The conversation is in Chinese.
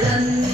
人。